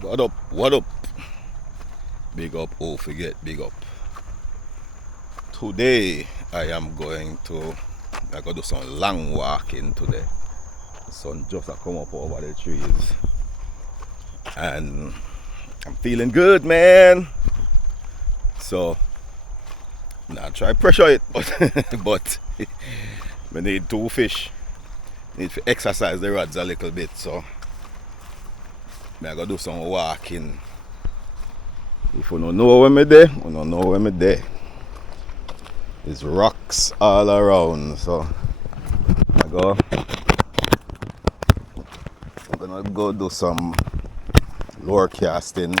What up? What up? Big up, oh forget, big up. Today I gotta do some long walking today. The sun just a come up over the trees and I'm feeling good, man. So now try pressure it, but we need two fish. Need to exercise the rods a little bit, so I gotta do some walking. If you don't know where me there, you don't know where me there. There's rocks all around, so I'm gonna go do some lure casting.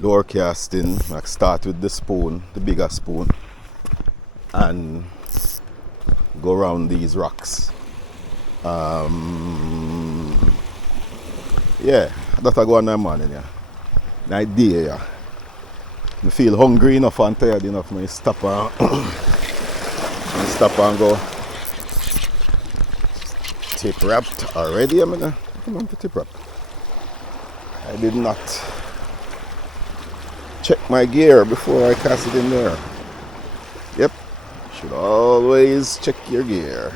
I start with the spoon, the bigger spoon, and go around these rocks. Yeah, that's I go on that morning, yeah. The idea, yeah. I feel hungry enough and tired enough, I stop and go tip wrapped already. I'm gonna come on to tip wrap. I did not check my gear before I cast it in there. Yep, should always check your gear.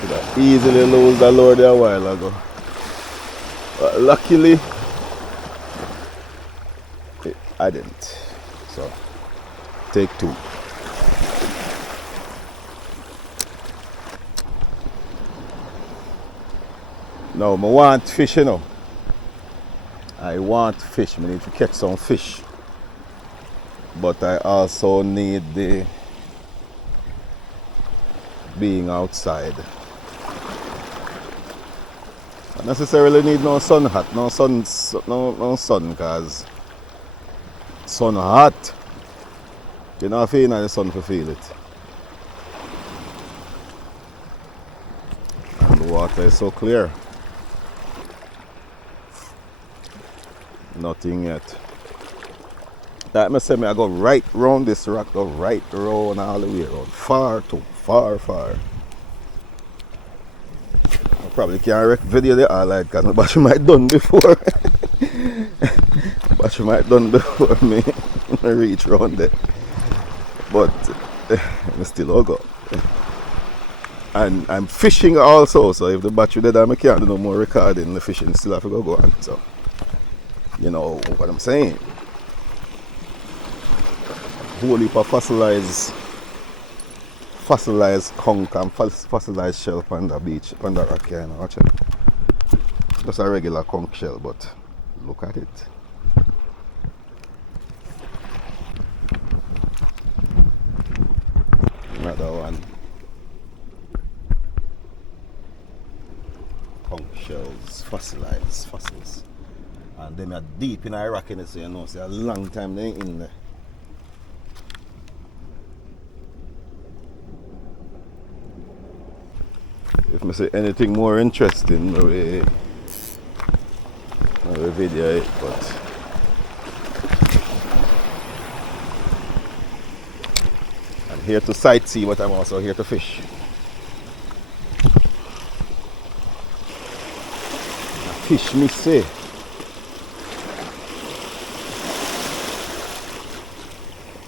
Could have easily lose the lure there a while ago. But luckily, I didn't. So, take two. Now, I want fish, you know. I want fish. I need to catch some fish. But I also need the being outside. I necessarily need no sun hot, no sun, cause sun hot. You know, feel in the sun to feel it. And the water is so clear. Nothing yet. Like I say, I go right round this rock, go right round all the way around. Far. I probably can't video the highlight because my battery might done before. Battery might done before me reach round there. But I still all go. And I'm fishing also, so if the battery dead, I can't do no more recording. The fishing still have to go on. So, you know what I'm saying. Whole heap of fossilized conch and fossilized shell on the beach, on the rock here, you know, watch it. Just a regular conch shell, but look at it. Another one. Conch shells, fossils. And them are deep in Iraq, in it, so you know, it's a long time they in there. If I say anything more interesting, I will video it, but I'm here to sightsee, but I'm also here to fish. Fish me say.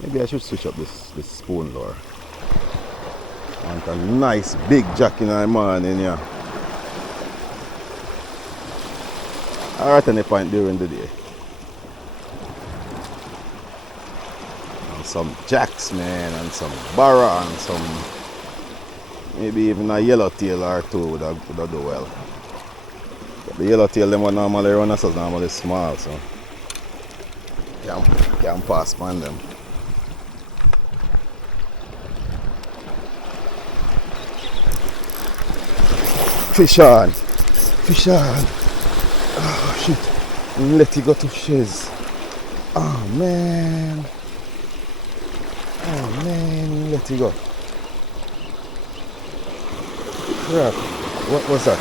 Maybe I should switch up this spoon lure. I want a nice big jack in the morning, yeah. Or at any point during the day. And some jacks, man, and some barra, and some maybe even a yellowtail or two would have do well. But the yellowtail them would normally run us as normally small, so can't pass on them. Fish on. Oh shit. Let it go to shiz. Oh man, let it go. Crap. What was that?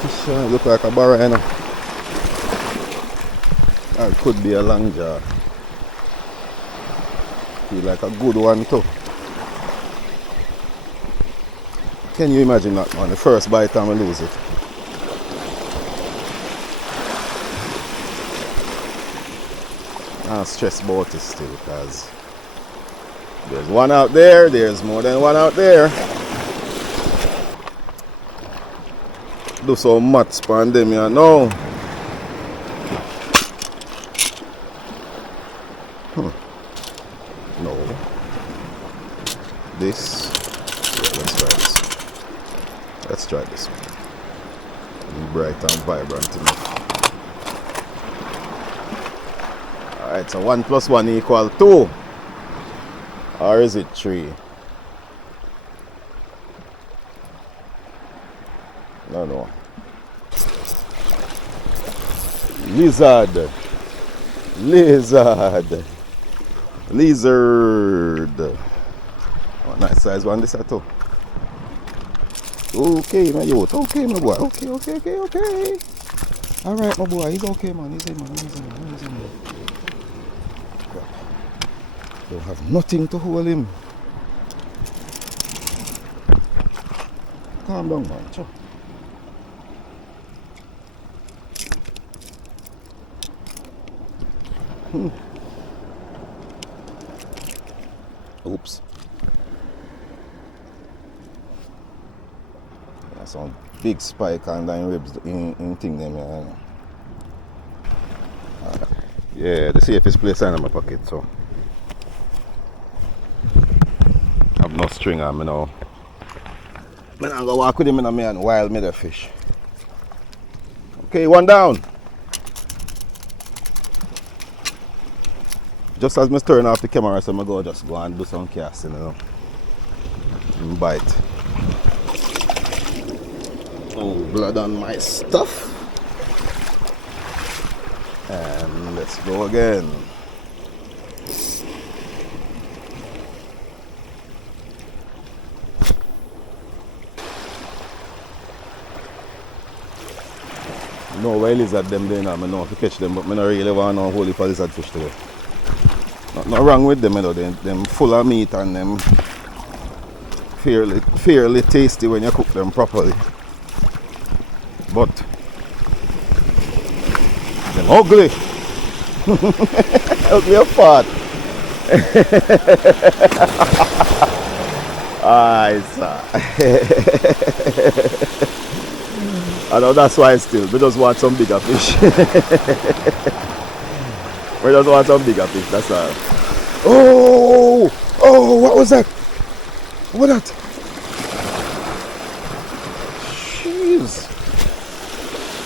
Fish on. Look like a barra, you know. Or it could be a long jaw. feel like a good one too. Can you imagine that, man? The first bite time I lose it. I'm stressed about it still because there's one out there, there's more than one out there. Do some maths on them, you know. No. This. Yeah, let's try this. Let's try this one. Bright and vibrant enough. Alright, so 1 plus 1 equal 2. Or is it 3? No. Lizard. Oh, nice size one this at all. Okay, my youth. Okay, my boy. Okay. Alright, my boy. He's okay, man. He's in. Don't have nothing to hold him. Calm down, man. Sure. Oops. Yeah, some big spike and then ribs in thing them, yeah. Yeah, the safest place in my pocket, so I have no string on me now. I'm gonna go walk with him in a man wild meadow fish. Okay, one down. Just as I turn off the camera, so I go just go and do some casting, you know. And bite. Oh, blood on my stuff. And let's go again. No, why lizard them there now? I know to catch them, but I don't really want to know holy for lizard fish today. Nothing wrong with them, you know. Them full of meat and them fairly tasty when you cook them properly. But them ugly. Ugly apart. Aye, sir. I know that's why still. We just want some bigger fish. We just want some bigger fish, that's all. Oh, what was that? What was that? Jeez.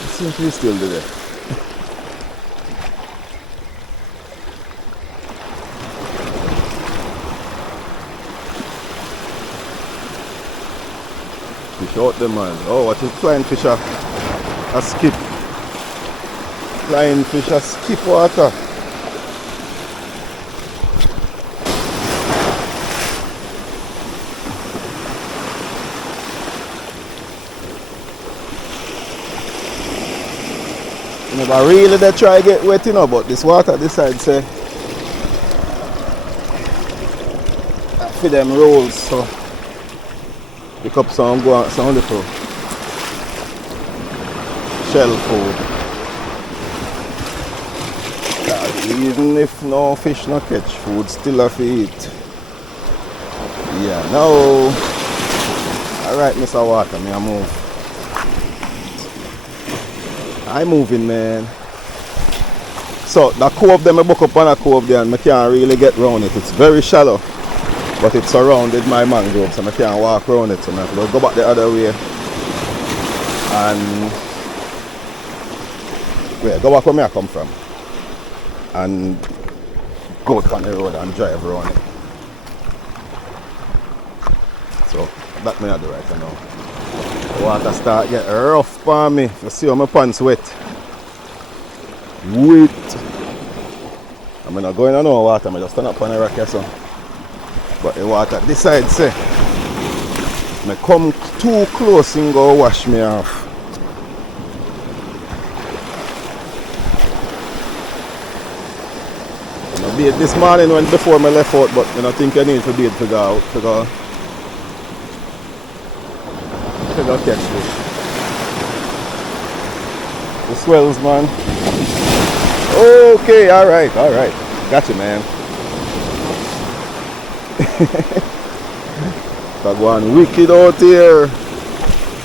It seems to be still there. Fish out there, man. Oh, what is flying fish? A skip. Flying fish a skip water. Never really they try to get wet, you know, but this water this side say I feed them rolls, so pick up some little shell food. Even if no fish no catch food, still have to eat. Yeah, no. Alright, Mr. Water, me I move. I'm moving, man. So the cove them I book up on a cove there and I can't really get around it. It's very shallow, but it's surrounded by mangroves, so I can't walk around it. So I have to go back the other way and go back where I come from and go down the road and drive around it. So that may I do right now. The water start getting rough for me. You see how my pants wet. I'm not going on no water, I just stand up on the rock here, so. But the water this side say, I come too close and go wash me off. I bait this morning when before I left out, but I don't think I need to bait to go out to go catch fish. The swells, man. Okay, alright. Gotcha, man. I'm going wicked out here.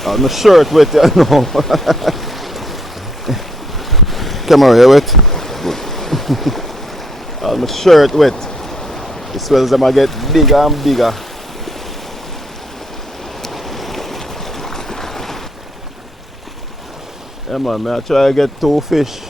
My shirt wet, you know. Camera here wet. Good. My shirt wet. The swells them get bigger and bigger. Yeah man, I try to get 2 fish.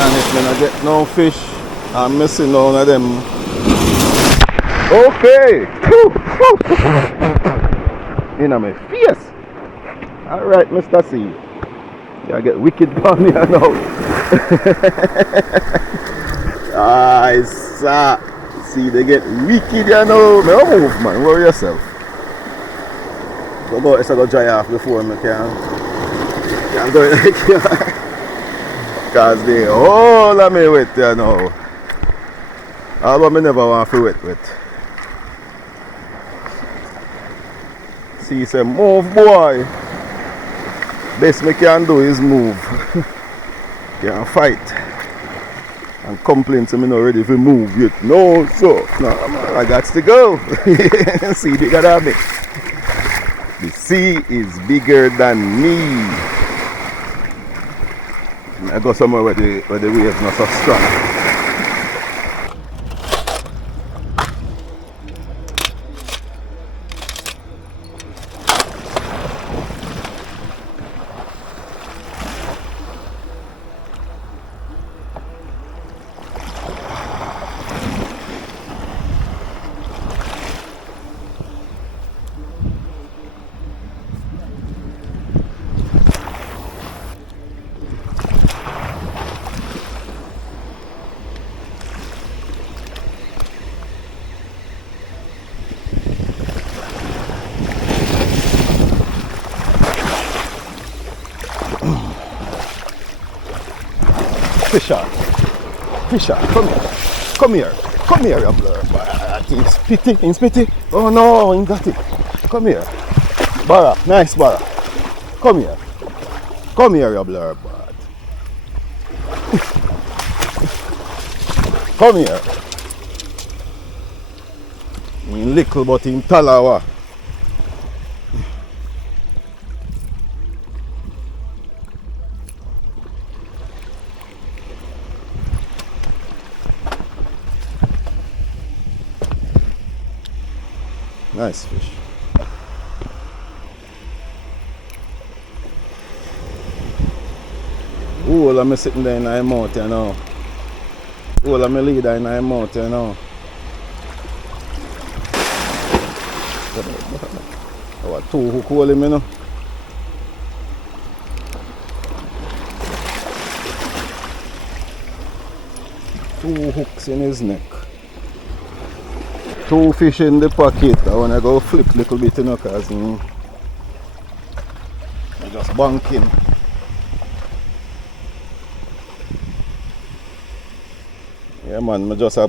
And if I get no fish, I'm missing none of them. Okay! In my face! Alright, Mr. C. Yeah, I get wicked down here now. See, they get wicked, you know. No move, man. Worry yourself. Go out, go dry off before I can go like because they all of me wet, you know. All of me never want to wet. See, say move, boy. Best me can do is move. Can't fight and complain to me not ready to move yet. No, so no, I got to go. See bigger than me. The sea is bigger than me. I go somewhere where the waves not so strong. Fisher, come here, you blur. He's spitty. Oh no, he got it. Come here. Barra, nice Barra. Come here, you blur, bud. Come here. In little but in Talawa. Nice fish. Ooh, let me sitting there in the mouth, you know. Ooh, let me leader in the mouth, you know. Oh, 2 hook hold him, you know. Two hooks in his neck. 2 fish in the pocket. I want to go flip a little bit, you know, because I just bunking. Yeah man, I just a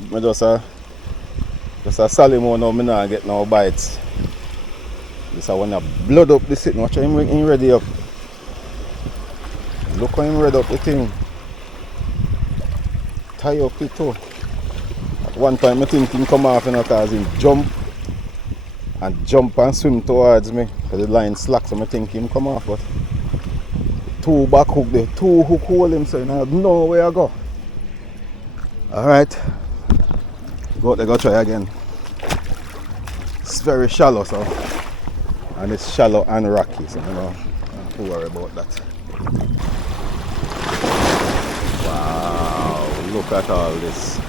Salimon now, I not get no bites. This I want to blood up the sitting, watch him ready up. Look how him ready up the thing. Tie up the toe. One time I think him come off, you know, because he jump and swim towards me. Because the line slack, so I think him come off, but 2 back hook there, 2 hook hold him, so you know, know where I go. Alright. Go out there, go try again. It's very shallow, so, and it's shallow and rocky, so you know, don't have to worry about that. Wow, look at all this.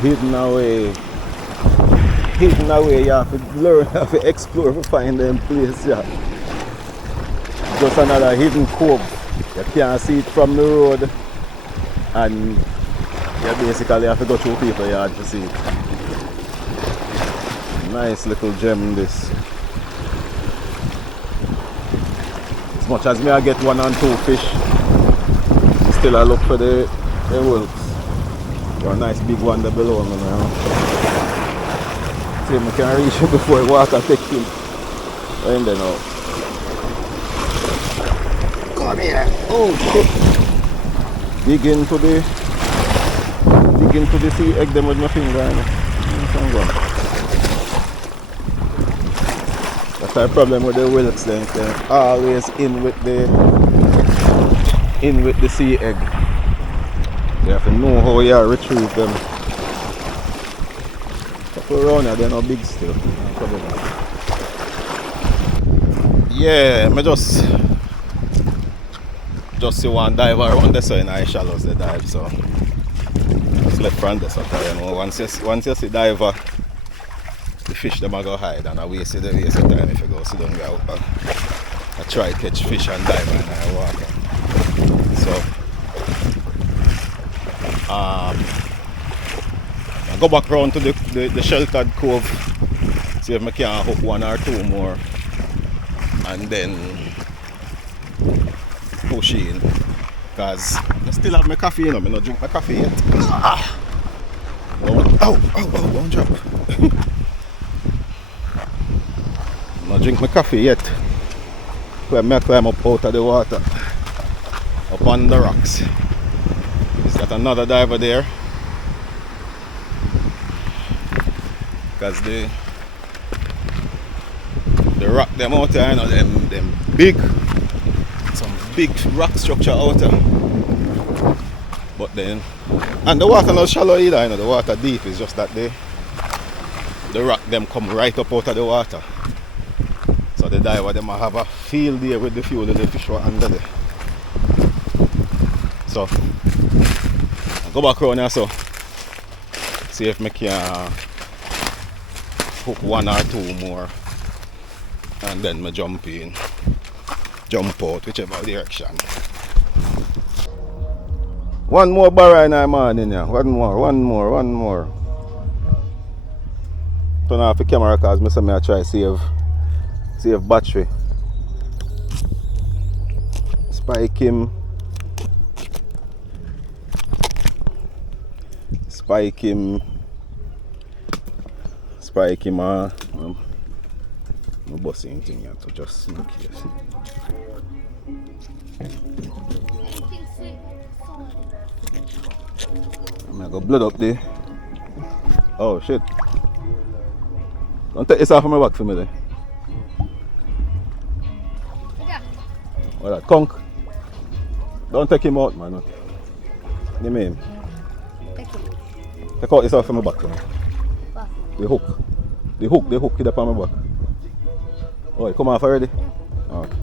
Hidden away, you have to learn how to explore to find them place, yeah. Just another hidden cove. You can't see it from the road, and you basically have to go through people's yard to see it. Nice little gem this. As much as me I get 1 and 2 fish, still I look for the whelks. Got a nice big one there below me now. See if I can reach it before the water take him. And then out. Come here. Oh shit. Dig into the sea egg them with my finger. That's the problem with the whelks then. They're always in with the sea egg. You have to know how you retrieve them. Couple around here, they're not big still. Yeah, I just see one diver around there, so in the shallows they dive, so just left from this, you know. Once you see diver, the fish them are go hide, and I waste the time if you go sit down there. I try to catch fish and dive in the water. So I go back around to the sheltered cove, see if I can hook 1 or 2 more, and then push in. Because I still have my coffee, you know, I don't drink my coffee yet. Don't drop. I don't drink my coffee yet. When I climb up out of the water, up on the rocks. Is that another diver there? Because the rock them out there, you know, them big, some big rock structure out there. But then, and the water not shallow either, you know, the water deep. It's just that the rock them come right up out of the water. So the diver them have a field there with the fuel of the fish were under there. So I go back around here, so see if I can hook 1 or 2 more, and then I jump in, jump out, whichever direction. 1 more barra in the morning, yeah. 1 more. Turn off the camera because I try to save battery. Spike him. I'm bossing thing here to just in case. I'm gonna go blood up there. Oh shit. Don't take this off of my back for me there. What that? Conk. Don't take him out, man. Give me him. Take out this off of my back for me. What? The hook is up on my back. Oh, it come off already? Yeah. Okay.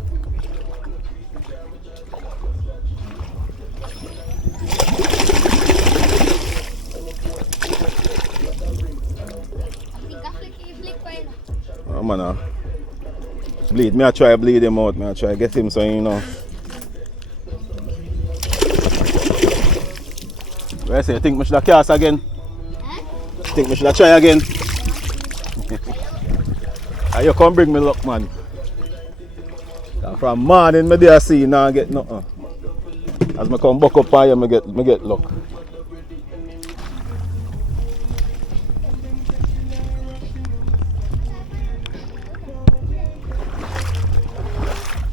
Oh man, bleed. Me I try to bleed him out. Me I try to get him so you know. Where I say, you think I should have cast again? Think I should have try again? You come bring me luck, man. From morning, I dare see now get nothing. As I come back up on you, I get luck.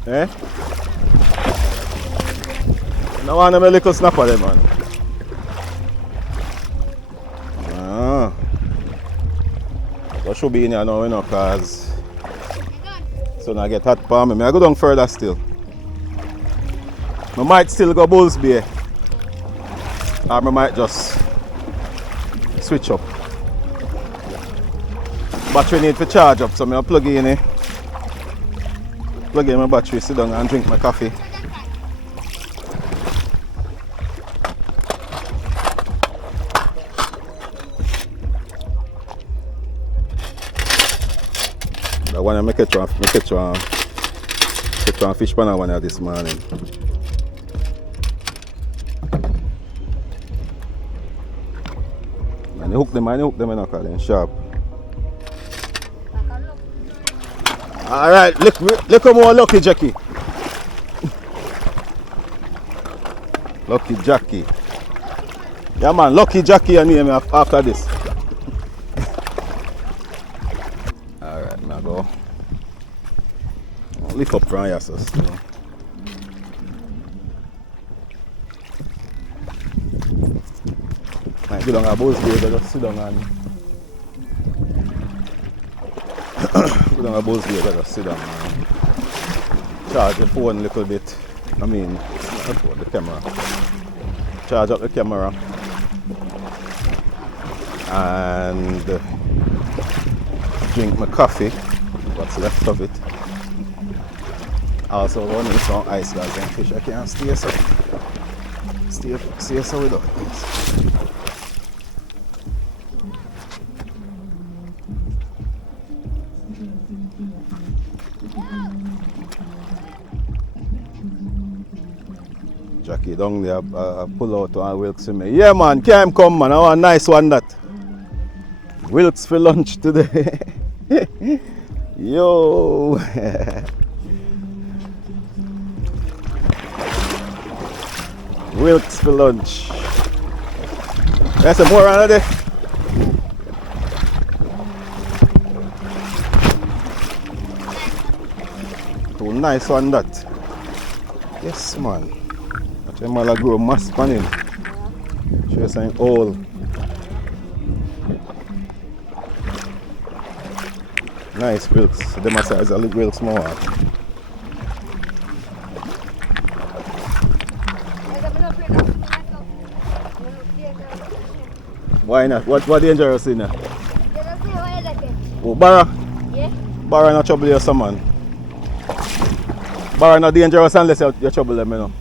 Eh? Now I want a little snapper there, man. What should be in here now, you know, because so I get hot for me. I go down further still. I might still go Bulls Bay. Or I might just switch up. Battery need to charge up, so I plug in my battery, sit down and drink my coffee. I want to make it one fish pan one this morning. And you hook them in, sharp. Alright, look more Lucky Jackie. Lucky Jackie. Yeah man, Lucky Jackie and name after this. Alright, now go. Lift up from here, so still. Might go down a bus here, just sit down and go down a bus here, just sit down and charge the phone a little bit. I mean, not the phone, the camera. Charge up the camera and drink my coffee, what's left of it. Also want to eat some ice guys and fish. I can't stay so without this. Jackie down there pull out one Wilkes for me. Yeah man, can't come man, I want a nice one that. Wilkes for lunch today. Yo. Wilkes for lunch. There's some more around there. Too nice one that. Yes man. That man will grow mass pan in. Show you something all. Nice Wilkes. Them size a little Wilkes more. Why not? What dangerous in there? Oh, Barra? Yeah. Barra not trouble you, some man. Barra not dangerous unless you trouble them, you know.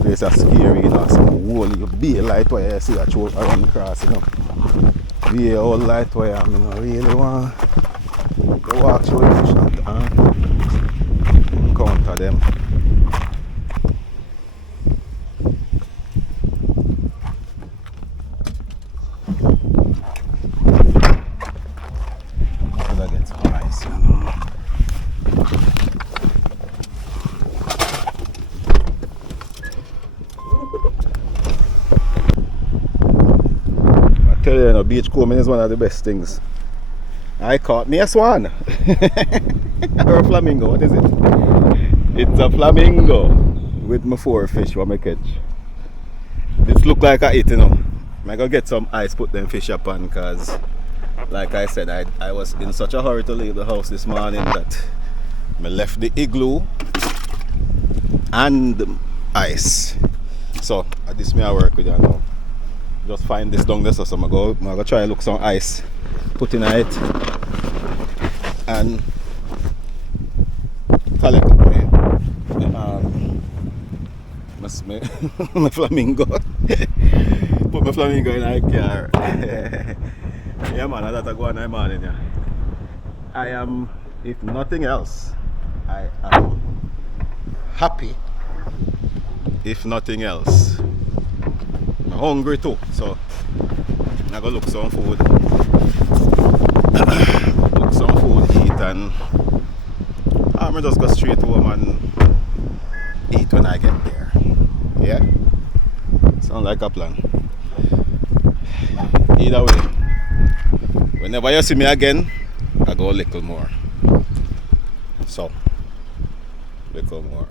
Place is scary, you know. Some whole be light wire you see that throw around the cross, you know. Be a whole light wire, I mean, I really want to walk through the bush and encounter them. You know, beachcombing is one of the best things. I caught me a swan. Or a flamingo, what is it? It's a flamingo with my 4 fish what I catch. This look like a hit, you know. I go get some ice, put them fish up on, because like I said, I was in such a hurry to leave the house this morning that I left the igloo and the ice. So this may I work with you now. Just find this down there, so I'm gonna try to look some ice, put in it, and collect my flamingo. Put my flamingo in my car. Yeah man, that's go on in the morning. Yeah. I am, if nothing else, I am happy. If nothing else, I'm hungry too, so I'm gonna look some food. Look some food, eat, and I'm just go straight home and eat when I get there. Yeah? Sound like a plan. Either way, whenever you see me again, I go a little more. So, little more.